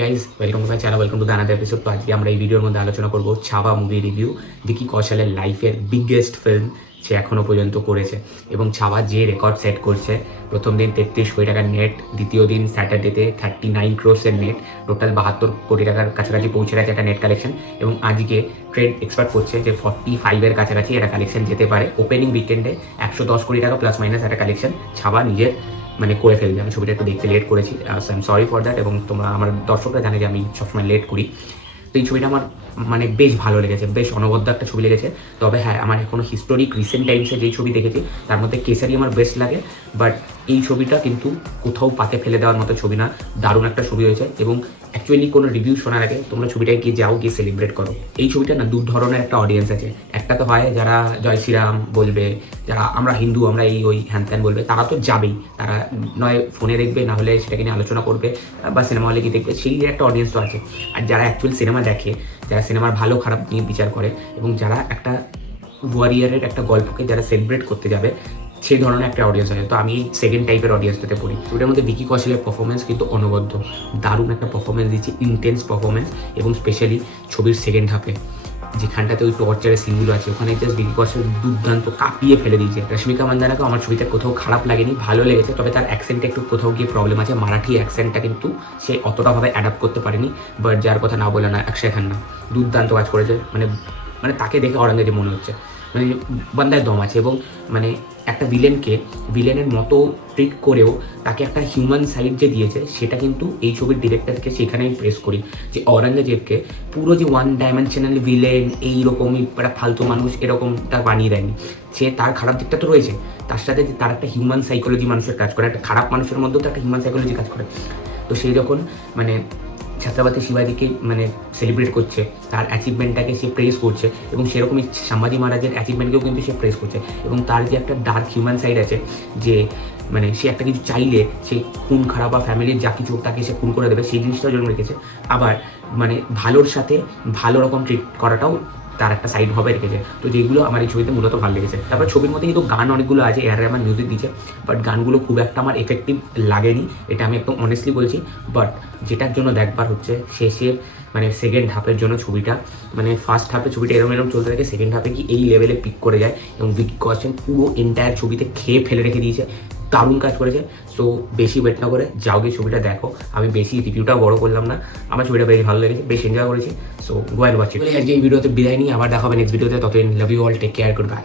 Guys, welcome to my channel, welcome to the another episode. তো আজকে আমরা এই ভিডিওর মধ্যে আলোচনা করবো ছাবা মুভি রিভিউ। ভিকি কৌশলের লাইফের বিগেস্ট ফিল্ম সে এখনও পর্যন্ত করেছে এবং ছাবা যে রেকর্ড সেট করছে, প্রথম দিন 33 কোটি টাকার নেট, দ্বিতীয় দিন স্যাটারডেতে 39 ক্রোর্সের নেট, টোটাল 72 কোটি টাকার কাছাকাছি পৌঁছে গেছে একটা নেট কালেকশন। এবং আজকে ট্রেড এক্সপার্ট করছে যে 45-এর কাছাকাছি একটা কালেকশন যেতে পারে। ওপেনিং উইকেন্ডে 110 কোটি টাকা প্লাস মাইনাস একটা কালেকশন ছাবা নিজের করে ফেলবে। আমি ছবিটা একটু দেখতে লেট করেছি, I am sorry for that. এবং তোমরা আমার দর্শকরা জানে যে আমি সবসময় লেট করি। তো এই ছবিটা আমার বেশ ভালো লেগেছে, বেশ অনবদ্য একটা ছবি লেগেছে। তবে হ্যাঁ, আমার এখনো হিস্টোরিক রিসেন্ট টাইমসে যেই ছবি দেখেছি তার মধ্যে কেসারি আমার বেস্ট লাগে, বাট এই ছবিটা কিন্তু কোথাও পাতে ফেলে দেওয়ার মতো ছবি না। দারুণ একটা ছবি হয়েছে এবং অ্যাকচুয়ালি কোনো রিভিউ শোনার আগে তোমরা ছবিটায় গিয়ে যাও, গিয়ে সেলিব্রেট করো। এই ছবিটা না দু ধরনের একটা অডিয়েন্স আছে। একটা তো হয় যারা জয় শ্রীরাম বলবে, যারা আমরা হিন্দু, আমরা এই ওই হ্যান ত্যান বলবে, তারা তো যাবেই। তারা নয় ফোনে দেখবে, না হলে সেটাকে নিয়ে আলোচনা করবে, বা সিনেমা হলে গিয়ে দেখবে, সেই একটা অডিয়েন্স তো আছে। আর যারা অ্যাকচুয়াল সিনেমা দেখে, যারা সিনেমার ভালো খারাপ নিয়ে বিচার করে, এবং যারা একটা ওয়ারিয়ারের একটা গল্পকে যারা সেলিব্রেট করতে যাবে, সেই ধরনের একটা অডিয়েন্স আছে। তো আমি সেকেন্ড টাইপের অডিয়েন্সটাতে পড়ি। ওটার মধ্যে ভিকি কৌশলের পারফরমেন্স কিন্তু অনবদ্য, দারুণ একটা পারফরমেন্স দিচ্ছে, ইন্টেন্স পারফরমেন্স। এবং স্পেশালি ছবির সেকেন্ড হাফে যেখানটাতে ওই টর্চারের সিনগুলো আছে, ওখানে জাস্ট ভিকি কৌশল দুর্দান্ত কাঁপিয়ে ফেলে দিয়েছে। রশ্মিকা মান্দানাকে আমার ছবিতে কোথাও খারাপ লাগেনি, ভালো লেগেছে। তবে তার অ্যাকসেন্টে একটু কোথাও গিয়ে প্রবলেম আছে। মারাঠি অ্যাকসেন্টটা কিন্তু সে অতটাভাবে অ্যাডাপ্ট করতে পারেনি। বাট যার কথা না বলে না, অক্ষয় খান্না দুর্দান্ত কাজ করেছে। মানে তাকে দেখে অরঙ্গজেব মনে হচ্ছে, মানে বান্দায় দম আছে। এবং মানে একটা ভিলেনের মতো ট্রিট করেও তাকে একটা হিউম্যান সাইড যে দিয়েছে, সেটা কিন্তু এই ছবির ডিরেক্টরকে সেখানেই প্রেস করি। যে অরঙ্গজেবকে পুরো যে ওয়ান ডাইমেনশনাল ভিলেন, এইরকমই একটা ফালতু মানুষ এরকমটা বানিয়ে দেয়নি। সে তার খারাপ দিকটা তো রয়েছে, তার সাথে যে তার একটা হিউম্যান সাইকোলজি মানুষের কাজ করে, একটা খারাপ মানুষের মধ্যেও তো একটা হিউম্যান সাইকোলজি কাজ করে। তো সে যখন ছত্রপতি শিবাজিকে সেলিব্রেট করছে, তার অ্যাচিভমেন্টটাকে সে প্রেস করছে, এবং সেরকমই সম্ভাজি মহারাজের অ্যাচিভমেন্টকেও কিন্তু সে প্রেস করছে। এবং তার যে একটা ডার্ক হিউম্যান সাইড আছে, যে সে একটা কিছু চাইলে সে খুন খারাপ বা ফ্যামিলির যা কিছু তাকে সে খুন করে দেবে, সেই জিনিসটাও জন্য রেখেছে। আবার ভালোর সাথে ভালো রকম ট্রিট করাটাও তার একটা সাইড ভাবে রেখেছে। তো যেগুলো আমার এই ছবিতে মূলত ভালো লেগেছে। তারপর ছবির মধ্যে কিন্তু গান অনেকগুলো আছে, এআর রহমান মিউজিক দিচ্ছে, বাট গানগুলো খুব একটা আমার এফেক্টিভ লাগেনি, এটা আমি একদম অনেস্টলি বলছি। বাট যেটার জন্য দেখবার হচ্ছে, শেষের সেকেন্ড হাফের জন্য ছবিটা, ফার্স্ট হাফে ছবিটা এরম চলতে থাকে, সেকেন্ড হাফে কি এই লেভেলে পিক করে যায়। এবং ভিকি কৌশল পুরো এন্টায়ার ছবিতে খেয়ে ফেলে রেখে দিয়েছে, দারুণ কাজ করেছে। সো বেশি ওয়েট না করে যাও গিয়ে ছবিটা দেখো। আমি বেশি রিভিউটা বড় করলাম না, আমার ছবিটা বেশ ভালো লেগেছে, বেশ এনজয় করেছি। So go and watch it. আজকে এই ভিডিওতে বিদায় নিই, আবার দেখা হবে নেক্সট ভিডিওতে। ততদিন love you all, take care, good by.